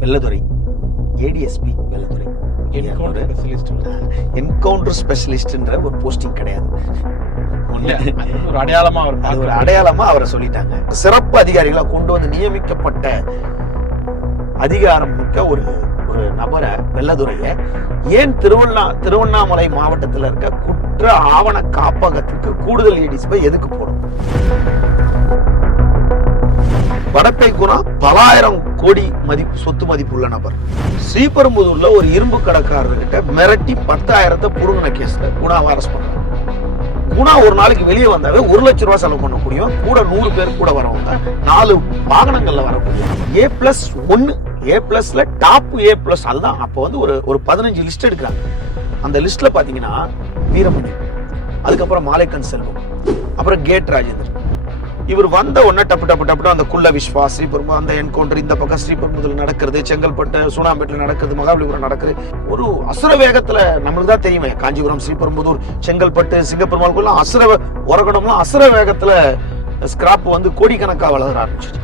Vellathurai ADSP Vellathurai encounter specialist encounter ஸ்பெஷலிஸ்ட்ன்ற ஒரு posting கிடையாது. ஒரு அடையாளமா அவர் ஒரு. அடையாளமா அவரை சொல்லிட்டாங்க. சிறப்பு அதிகாரிகளா கொண்டு வந்து நியமிக்கப்பட்ட அதிகாரம் மிக்க ஒரு ஒரு நபரை வெள்ளதுரைய ஏன் திருவண்ணா திருவண்ணாமலை மாவட்டத்தில் இருக்க குற்ற ஆவண காப்பகத்துக்கு கூடுதல் ஏடிஸ்பை எதுக்கு போடும் வடப்பை குணா பலாயிரம் கோடி மதிப்பு சொத்து மதிப்பு உள்ள நபர். ஸ்ரீபெரும்புதூர்ல ஒரு இரும்பு கடைக்காரர்கிட்ட மிரட்டி பத்தாயிரத்தை புருங்கின கேஸ்ல குணா அரெஸ்ட் பண்றாங்க. குணா ஒரு நாளைக்கு வெளியே வந்தாவே ஒரு லட்ச ரூபாய் செலவு பண்ணக்கூடிய கூட நூறு பேர் கூட வரவங்க. நாலு வாகனங்கள்ல வரக்கூடிய ஏ பிளஸ் ஒன்னு ஏ பிளஸ்ல டாப் ஏ பிளஸ் அதுதான். அப்போ வந்து ஒரு ஒரு பதினஞ்சு லிஸ்ட் எடுக்கிறாங்க. அந்த லிஸ்ட்ல பாத்தீங்கன்னா வீரமணி அதுக்கப்புறம் மாலைக்கன் செல்வம் அப்புறம் கேட் ராஜேந்திரன். இவர் வந்த உடனே டப்பு டப்பு டப்பு அந்த குள்ள விஸ்வா ஸ்ரீபெரும்பு அந்த என்கவுண்டர் இந்த பக்கம் ஸ்ரீபெரும்புதல் நடக்கிறது செங்கல்பட்டு சுனாம்பேட்டில் நடக்குது மகாபலிபுரம் நடக்குது. ஒரு அசுர வேகத்துல நம்மளுக்கு தான் தெரியுமே காஞ்சிபுரம் ஸ்ரீபெரும்புதூர் செங்கல்பட்டு சிங்கப்பெருமாளுக்குள்ள அசுர உரகணம்லாம் அசுர வேகத்துல ஸ்கிராப் வந்து கோடிக்கணக்கா வளர ஆரம்பிச்சிச்சு.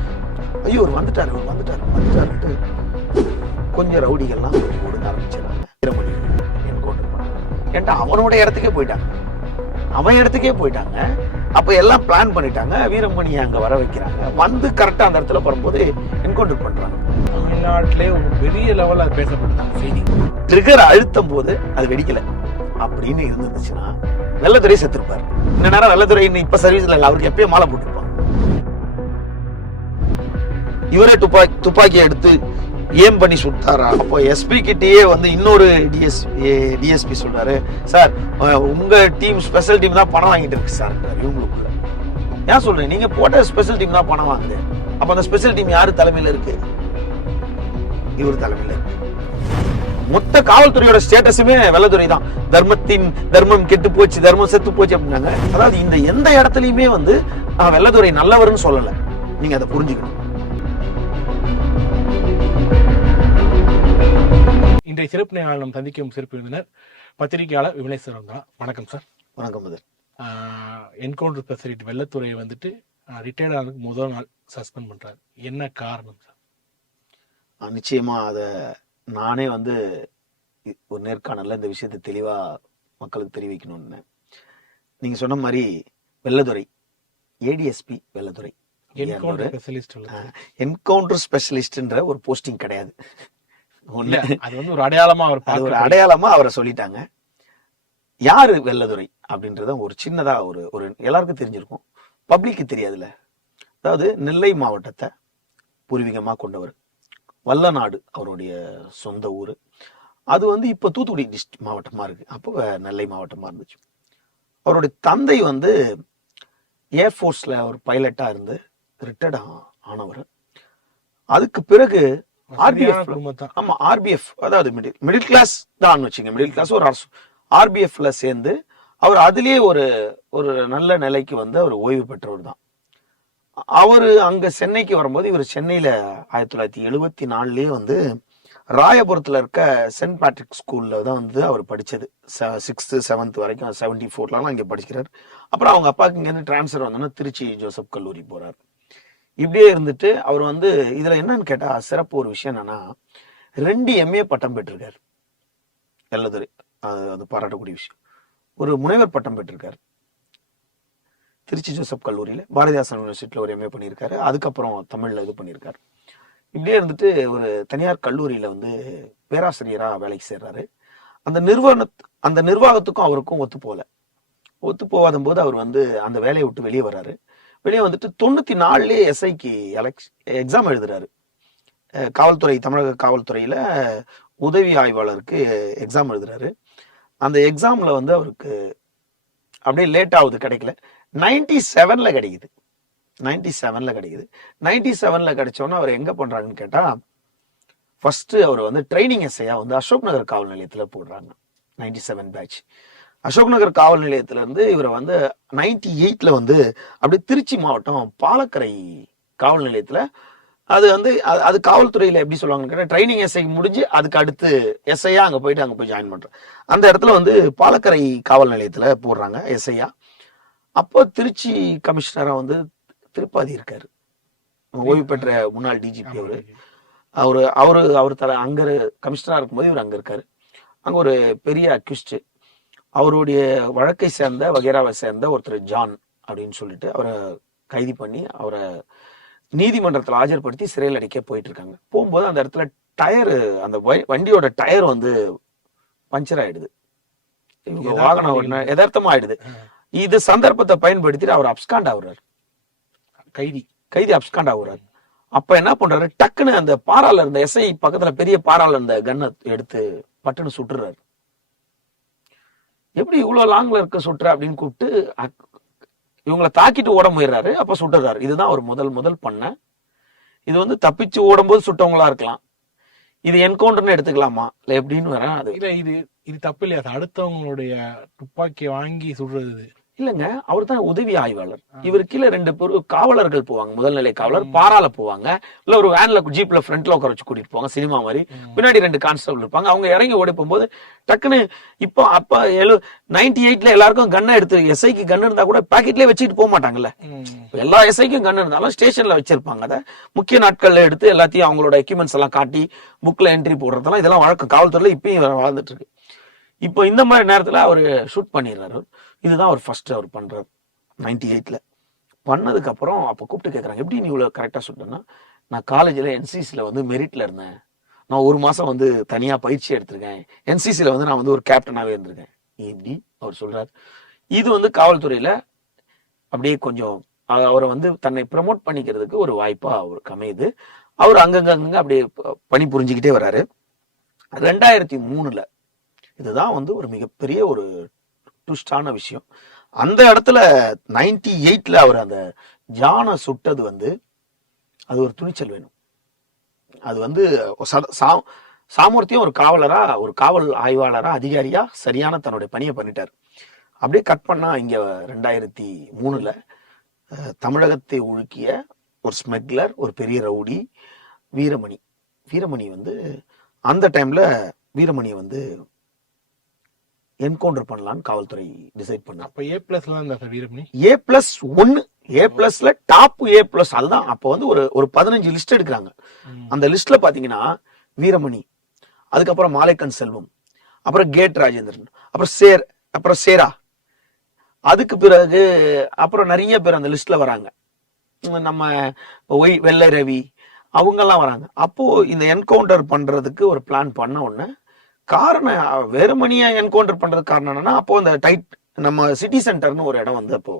ஐயோ இவர் வந்துட்டாரு இவர் வந்துட்டாரு வந்துட்டாருன்ட்டு கொஞ்சம் ரவுடிகள்லாம் ஓடுங்க ஆரம்பிச்சிடறாங்க. என்கவுண்டர் பண்ணாங்க ஏன்டா அவனோட இடத்துக்கே போயிட்டாங்க அவன் இடத்துக்கே போயிட்டாங்க அப்ப எல்லாம் பிளான் பண்ணிட்டாங்க. வீரமணியை அங்க வர வைக்கிறாங்க. வந்து கரெக்டா அந்த இடத்துல வரும்போது என்கவுண்டர் பண்றாங்க. தமிழ்நாட்டிலே ஒரு பெரிய லெவல்ல அது பேசப்பட்டது செய்தி. ட்ரிகர் அழுத்தும் போது அது வெடிக்கல. அப்படின்னு இருந்துச்சுன்னா வெள்ளத்துறை செத்துருப்பாரு. இந்த நேரம் வெள்ளத்துறை இன்னும் இப்ப சர்வீஸ்ல இல்ல. அவருக்கு எப்பயும் மாலை போட்டுருப்பாங்க. இவரே துப்பாக்கி துப்பாக்கியை எடுத்து ஏம் பண்ணி சுட்டாரா அப்போ எஸ்பி கிட்டேயே வந்து இன்னொரு டிஎஸ் டிஎஸ்பி சொல்றாரு. சார் உங்க டீம் ஸ்பெஷல் டீம் தான் பணம் வாங்கிட்டு இருக்கு சார் இவங்களுக்குள்ள ஏன் சொல்றேன் நீங்க போட்ட ஸ்பெஷல் டீம் தான் பணம் வாங்குது. அப்ப அந்த ஸ்பெஷல் டீம் யாரு தலைமையில இருக்கு? இவர் தலைமையில இருக்கு. மொத்த காவல்துறையோட ஸ்டேட்டஸுமே வெள்ளத்துறை தான். தர்மத்தின் தர்மம் கெட்டு போச்சு தர்மம் செத்து போச்சு அப்படின்னாங்க. அதாவது இந்த எந்த இடத்துலயுமே வந்து நான் வெள்ளத்துறை நல்லவர்னு சொல்லலை. நீங்க அதை புரிஞ்சுக்கணும். இன்றைய சிறப்பு நேரம் சந்திக்கும் சிறப்பு விருந்தினர் பத்திரிகையாளர் விமலேஸ்வரன் தான் வணக்கம் சார் வணக்கம் முதல் என்கவுண்டர் ஸ்பெஷலிட்டி வெள்ளத்துறையை வந்துட்டு ரிட்டையர்ட் ஆனதுக்கு முதல் நாள் சஸ்பெண்ட் பண்றாரு. என்ன காரணம் சார் ஆஹ் நிச்சயமா அத நானே வந்து ஒரு நேர்காணல்ல இந்த விஷயத்தை தெளிவா மக்களுக்கு தெரிவிக்கணும்னு. நீங்க சொன்ன மாதிரி Vellathurai ADSP Vellathurai encounter specialist encounter ஸ்பெஷலிஸ்ட்ன்ற ஒரு போஸ்டிங் கிடையாது. ஒண்ணு. அது வந்து ஒரு அடையாளமா அவர் ஒரு. அடையாளமா அவரை சொல்லிட்டாங்க. யாரு வெள்ளதுரை அப்படின்றத ஒரு சின்னதா ஒரு ஒரு எல்லாருக்கும் தெரிஞ்சிருக்கும். பப்ளிக்கு தெரியாதுல்ல. அதாவது நெல்லை மாவட்டத்தை பூர்வீகமா கொண்டவர். வல்லநாடு அவருடைய சொந்த ஊர். அது வந்து இப்ப தூத்துக்குடி டிஸ்ட்ரிக்ட் மாவட்டமா இருக்கு. அப்போ நெல்லை மாவட்டமா இருந்துச்சு. அவருடைய தந்தை வந்து ஏர்ஃபோர்ஸ்ல ஒரு பைலட்டா இருந்து ரிட்டையர்ட் ஆனவர். அதுக்கு பிறகு வசதியான RBF ல- குடும்பம் தான் ஆமா ஆர்பிஎஃப். அதாவது மிடில் மிடில் கிளாஸ் தான் வச்சுங்க மிடில் கிளாஸ் ஒரு அரசு. ஆர்பிஎஃப்ல சேர்ந்து அவர் அதுலயே ஒரு ஒரு நல்ல நிலைக்கு வந்து அவர் ஓய்வு பெற்றவர் தான் அவர் அங்க சென்னைக்கு வரும்போது இவர் சென்னையில ஆயிரத்தி தொள்ளாயிரத்தி எழுபத்தி நாலுலயே வந்து ராயபுரத்துல இருக்க சென்ட் பேட்ரிக் ஸ்கூல்ல தான் வந்து அவர் படிச்சது. சிக்ஸ்த்து செவன்த் வரைக்கும் செவன்டி ஃபோர்லாம் அங்கே படிக்கிறார். அப்புறம் அவங்க அப்பாவுக்கு இங்கேருந்து டிரான்ஸ்ஃபர் வந்தோன்னா திருச்சி ஜோசப் கல்லூரி போறார். இப்படியே இருந்துட்டு அவர் வந்து இதுல என்னன்னு கேட்டா சிறப்பு ஒரு விஷயம் என்னன்னா ரெண்டு எம்ஏ பட்டம் பெற்றிருக்காரு. நல்லது அது அது பாராட்டக்கூடிய விஷயம். ஒரு முனைவர் பட்டம் பெற்றிருக்காரு. திருச்சி ஜோசப் கல்லூரியில் பாரதிதாசன் யூனிவர்சிட்டியில் ஒரு எம்ஏ பண்ணியிருக்காரு. அதுக்கப்புறம் தமிழில் இது பண்ணியிருக்காரு. இப்படியே இருந்துட்டு ஒரு தனியார் கல்லூரியில் வந்து பேராசிரியராக வேலைக்கு சேர்றாரு. அந்த நிர்வாகத் அந்த நிர்வாகத்துக்கும் அவருக்கும் ஒத்து போகல ஒத்து போகாத போது அவர் வந்து அந்த வேலையை விட்டு வெளியே வர்றாரு. வெளியே வந்துட்டு தொண்ணூத்தி நாலுலயே எஸ்ஐக்கு எலெக்ஷன் எக்ஸாம் எழுதுறாரு. காவல்துறை தமிழக காவல்துறையில உதவி ஆய்வாளருக்கு எக்ஸாம் எழுதுறாரு. அந்த எக்ஸாம்ல வந்து அவருக்கு அப்படியே லேட் ஆகுது கிடைக்கல. நைன்டி செவன்ல கிடைக்குது. நைன்டி செவன்ல கிடைக்குது. நைன்டி செவன்ல கிடைச்சோன்னா அவர் எங்க பண்றாங்கன்னு கேட்டா ஃபர்ஸ்ட் அவர் வந்து ட்ரைனிங் எஸ்ஐயா வந்து அசோக் நகர் காவல் நிலையத்துல போடுறாங்க. Ninety seven batch Ashok Nagar காவல் நிலையத்துல இருந்து இவரை வந்து நைன்டி எயிட்ல வந்து அப்படியே திருச்சி மாவட்டம் பாலக்கரை காவல் நிலையத்துல. அது வந்து அது- அது காவல்துறையில எப்படி சொல்லுவாங்கன்னு கேட்டா ட்ரைனிங் எஸ்ஐ முடிஞ்சு அதுக்கு அடுத்து எஸ்ஐயா அங்க போயிட்டு அங்க போய் ஜாயின் பண்றேன். அந்த இடத்துல வந்து பாலக்கரை காவல் நிலையத்துல போடுறாங்க எஸ்ஐயா அப்போ திருச்சி கமிஷனரா வந்து திருப்பாதி இருக்காரு. ஓய்வு பெற்ற முன்னாள் டிஜிபி அவரு. அவரு அவரு அவர் தர அங்க கமிஷனரா இருக்கும்போது இவர் அங்க இருக்காரு. அங்க ஒரு பெரிய அக்யூஸ்ட் அவருடைய வழக்கை சேர்ந்த வகைராவை சேர்ந்த ஒருத்தர் ஜான் அப்படின்னு சொல்லிட்டு அவரை கைது பண்ணி அவரை நீதிமன்றத்தில் ஆஜர்படுத்தி சிறையில் அடைக்க போயிட்டு இருக்காங்க போகும்போது அந்த இடத்துல டயர் அந்த வண்டியோட டயர் வந்து பஞ்சர் ஆயிடுது. இவங்க வாகனம் யதார்த்தமா ஆயிடுது. இது சந்தர்ப்பத்தை பயன்படுத்திட்டு அவர் அப்ஸ்காண்ட் ஆகுறாரு. கைதி. கைதி அப்ஸ்காண்ட் ஆகுறாரு. அப்ப என்ன பண்றாரு? டக்குன்னு அந்த பாறால இருந்த எஸ்ஐ பக்கத்துல பெரிய பாறால இருந்த கன்னை எடுத்து பட்டுன்னு சுட்டுறாரு. எப்படி இவ்வளோ லாங்கில் இருக்க சுட்டுற அப்படின்னு கூப்பிட்டு இவங்களை தாக்கிட்டு ஓட முயறாரு அப்போ சுட்டுறாரு. இதுதான் அவர் முதல் முதல் பண்ண. இது வந்து தப்பிச்சு ஓடும்போது சுட்டவங்களா இருக்கலாம். இது என்கவுண்டர்னு எடுத்துக்கலாமா? இல்லை எப்படின்னு வரேன் அது. இல்லை இது இது தப்பு இல்லையா? அது அடுத்தவங்களுடைய துப்பாக்கியை வாங்கி சுடுறது இது. இல்லங்க அவர் தான் உதவி ஆய்வாளர். இவர் கீழே ரெண்டு பேர் காவலர்கள் போவாங்க. முதல்நிலை காவலர் பாரால போவாங்க. இல்ல ஒரு வேன்ல ஜீப்ல ஃப்ரண்ட்ல உட்கார வச்சு கூட்டிட்டு போவாங்க சினிமா மாதிரி. பின்னாடி ரெண்டு கான்ஸ்டபிள் இருப்பாங்க. அவங்க இறங்கி ஓடி போகும்போது டக்குன்னு இப்போ அப்ப எழு நைன்டி எயிட்ல எல்லாருக்கும் கன்னை எடுத்து எஸ்ஐக்கு கன் இருந்தா கூட பாக்கெட்லயே வச்சுட்டு போக மாட்டாங்கல்ல. எல்லா எஸ்ஐக்கும் கன் இருந்தாலும் ஸ்டேஷன்ல வச்சிருப்பாங்க. அதை முக்கிய நாட்கள்ல எடுத்து எல்லாத்தையும் அவங்களோட எக்யூப்மெண்ட்ஸ் எல்லாம் காட்டி புக்ல என்ட்ரி போடுறதெல்லாம் இதெல்லாம் வழக்கம். காவல்துறையில இப்பயும் வாழ்ந்துட்டு இருக்கு. இப்போ இந்த மாதிரி நேரத்துல அவர் ஷூட் பண்ணிடுறாரு. இதுதான் அவர் ஃபர்ஸ்ட் அவர் பண்ணுறார் நைன்டி எயிட்டில் பண்ணதுக்கப்புறம் அப்போ கூப்பிட்டு கேட்குறாங்க எப்படி நீ இவ்வளோ கரெக்டாக சொல்லிட்டேன்னா நான் காலேஜில் என்சிசியில் வந்து மெரிட்டில் இருந்தேன். நான் ஒரு மாதம் வந்து தனியாக பயிற்சி எடுத்திருக்கேன். என்சிசியில் வந்து நான் வந்து ஒரு கேப்டனாகவே இருந்திருக்கேன். எப்படி அவர் சொல்கிறார் இது வந்து காவல்துறையில் அப்படியே கொஞ்சம் அவரை வந்து தன்னை ப்ரமோட் பண்ணிக்கிறதுக்கு ஒரு வாய்ப்பாக அவருக்கு அமையுது. அவர் அங்கங்க அங்கங்க அப்படியே பணி புரிஞ்சுக்கிட்டே வராரு. ரெண்டாயிரத்தி மூணில் இதுதான் வந்து ஒரு மிகப்பெரிய ஒரு ட்விஸ்டான விஷயம். அந்த இடத்துல நைன்டி எயிட்டில் அவர் அந்த ஜானை சுட்டது வந்து அது ஒரு துணிச்சல் வேணும். அது வந்து சா- சாமர்த்தியம் ஒரு காவலராக ஒரு காவல் ஆய்வாளராக அதிகாரியாக சரியான தன்னுடைய பணியை பண்ணிட்டார். அப்படியே கட் பண்ணால் இங்கே ரெண்டாயிரத்தி மூணில் தமிழகத்தை உழுக்கிய ஒரு ஸ்மெக்லர் ஒரு பெரிய ரவுடி வீரமணி. வீரமணி வந்து அந்த டைமில் வீரமணியை வந்து என்கவுண்டர் பண்ணலான்னு காவல்துறை டிசைட் பண்ணாங்க. அப்ப ஏ பிளஸ்ல இருந்தா சார் வீரமணி? ஏ பிளஸ் ஒன்னு ஏ பிளஸ்ல டாப் ஏ பிளஸ் அதுதான் அப்போ வந்து ஒரு ஒரு பதினஞ்சு லிஸ்ட் எடுக்கிறாங்க. அந்த லிஸ்ட்ல பாத்தீங்கன்னா வீரமணி அதுக்கப்புறம் மாலைக்கண் செல்வம் அப்புறம் கேட் ராஜேந்திரன் அப்புறம் சேர் அப்புறம் சேரா. அதுக்கு பிறகு அப்புறம் நிறைய பேர் அந்த லிஸ்ட்ல வராங்க. நம்ம ஒய் வெள்ளை ரவி அவங்கெல்லாம் வராங்க. அப்போ இந்த என்கவுண்டர் பண்றதுக்கு ஒரு பிளான் பண்ண உடனே காரணம் வெறுமனியா வெறுமணியா என்கவுண்டர் பண்றது காரணம் என்னன்னா அப்போ அந்த டைட் நம்ம சிட்டி சென்டர்னு ஒரு இடம் வந்து அப்போ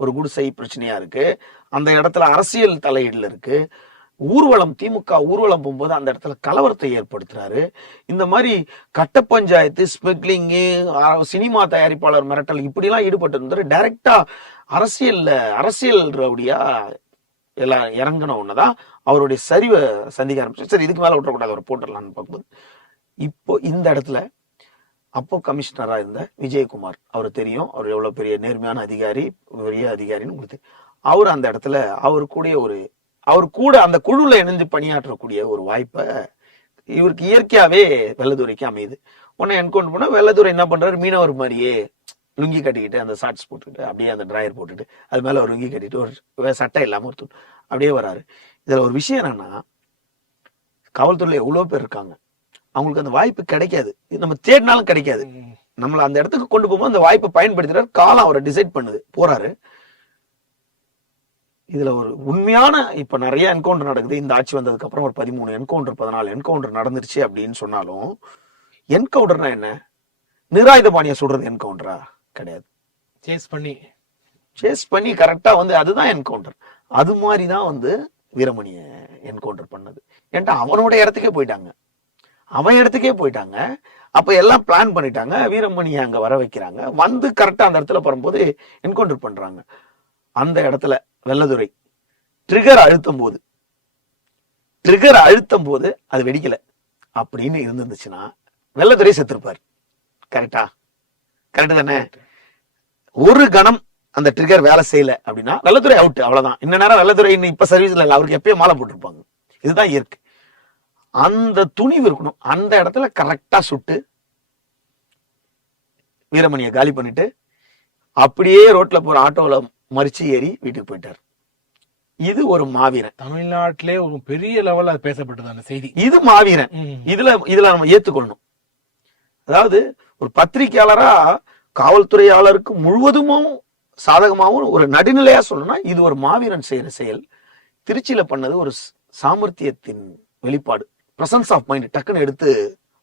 ஒரு குடிசை பிரச்சனையா இருக்கு. அந்த இடத்துல அரசியல் தலையீடுல இருக்கு. ஊர்வலம் திமுக ஊர்வலம் போகும்போது அந்த இடத்துல கலவரத்தை ஏற்படுத்துறாரு. இந்த மாதிரி கட்ட பஞ்சாயத்து ஸ்பெக்லிங்கு சினிமா தயாரிப்பாளர் மிரட்டல் இப்படிலாம் ஈடுபட்டு இருந்தாரு டைரக்டா அரசியல்ல அரசியல் ரவுடியா எல்லாம் இறங்கின ஒண்ணுதான் அவருடைய சரிவை சந்திக்க ஆரம்பிச்சு சரி இதுக்கு மேல விட்டுறக்கூடாது அவர் போட்டுடலாம்னு பார்க்கும்போது. இப்போ இந்த இடத்துல அப்போ கமிஷனரா இருந்த விஜயகுமார். அவர் தெரியும். அவர் எவ்வளவு பெரிய நேர்மையான அதிகாரி பெரிய அதிகாரின்னு உங்களுக்கு அவர் அந்த இடத்துல அவர் கூட ஒரு அவர் கூட அந்த குழுல இணைந்து பணியாற்றக்கூடிய ஒரு வாய்ப்பை இவருக்கு இயற்கையாவே வெள்ளதுரைக்கு அமையுது. உடனே என்கவுண்ட் பண்ணால் வெள்ளதுரை என்ன பண்றாரு? மீனவர் மாதிரியே லுங்கி கட்டிக்கிட்டு அந்த ஷார்ட்ஸ் போட்டுக்கிட்டு அப்படியே அந்த ட்ராயர் போட்டுட்டு அது மேல ஒரு லுங்கி கட்டிட்டு ஒரு சட்டை இல்லாமல் ஒருத்தர் அப்படியே வராரு. இதுல ஒரு விஷயம் என்னன்னா காவல்துறையில எவ்வளவு பேர் இருக்காங்க. அவங்களுக்கு அந்த வாய்ப்பு கிடைக்காது. நம்ம தேடினாலும் கிடைக்காது. நம்மள அந்த இடத்துக்கு கொண்டு போகும்போது அந்த வாய்ப்பை பயன்படுத்துறாரு. காலம் அவரை டிசைட் பண்ணுது. போறாரு. இதுல ஒரு உண்மையான இப்ப நிறைய என்கவுண்டர் நடக்குது. இந்த ஆட்சி வந்ததுக்கு அப்புறம் ஒரு பதிமூணு என்கவுண்டர் பதினாலு என்கவுண்டர் நடந்துருச்சு அப்படின்னு சொன்னாலும் என்கவுண்டர்னா என்ன? நிராயுதபாணிய சுடுறது என்கவுண்டரா கிடையாது. சேஸ் பண்ணி. சேஸ் பண்ணி கரெக்டா வந்து அதுதான் என்கவுண்டர் அது மாதிரி தான் வந்து வீரமணிய என்கவுண்டர் பண்ணது. ஏன்டா அவனோட இடத்துக்கே போயிட்டாங்க. அவன் இடத்துக்கே போயிட்டாங்க. அப்போ எல்லாம் பிளான் பண்ணிட்டாங்க. வீரமணியை அங்கே வர வைக்கிறாங்க. வந்து கரெக்டாக அந்த இடத்துல வரும்போது என்கவுண்டர் பண்றாங்க. அந்த இடத்துல வெள்ளதுரை. ட்ரிகர் அழுத்தும் போது ட்ரிகர் அழுத்தும் போது அது வெடிக்கல. அப்படின்னு இருந்துச்சுன்னா வெள்ளதுரை செத்துருப்பார். கரெக்டா கரெக்டு தானே? ஒரு கணம் அந்த ட்ரிகர் வேலை செய்யல அப்படின்னா வெள்ளத்துறை அவுட் அவ்வளவுதான். இன்ன நேரம் வெள்ளத்துறை இன்னும் இப்ப சர்வீஸ்ல இல்லை. அவருக்கு எப்பயும் மாலை போட்டிருப்பாங்க. இதுதான் இயற்கை. அந்த துணிவு இருக்கணும். அந்த இடத்துல கரெக்டா சுட்டு வீரமணியை காலி பண்ணிட்டு அப்படியே ரோட்ல போற ஆட்டோல மறிச்சு ஏறி வீட்டுக்கு போயிட்டார். இது ஒரு மாவீரன். தமிழ்நாட்டிலே ஒரு பெரிய லெவல்ல பேசப்பட்டது அந்த செய்தி. இது மாவீரன். இதுல இதுல நம்ம ஏத்துக்கொள்ளணும். அதாவது ஒரு பத்திரிகையாளரா காவல்துறையாளருக்கு முழுவதுமும் சாதகமாகவும் ஒரு நடுநிலையா சொல்லணும்னா இது ஒரு மாவீரன் செய்யற செயல். திருச்சியில பண்ணது ஒரு சாமர்த்தியத்தின் வெளிப்பாடு. பிரசன்ஸ் ஆஃப் மைண்ட் டக்குன்னு எடுத்து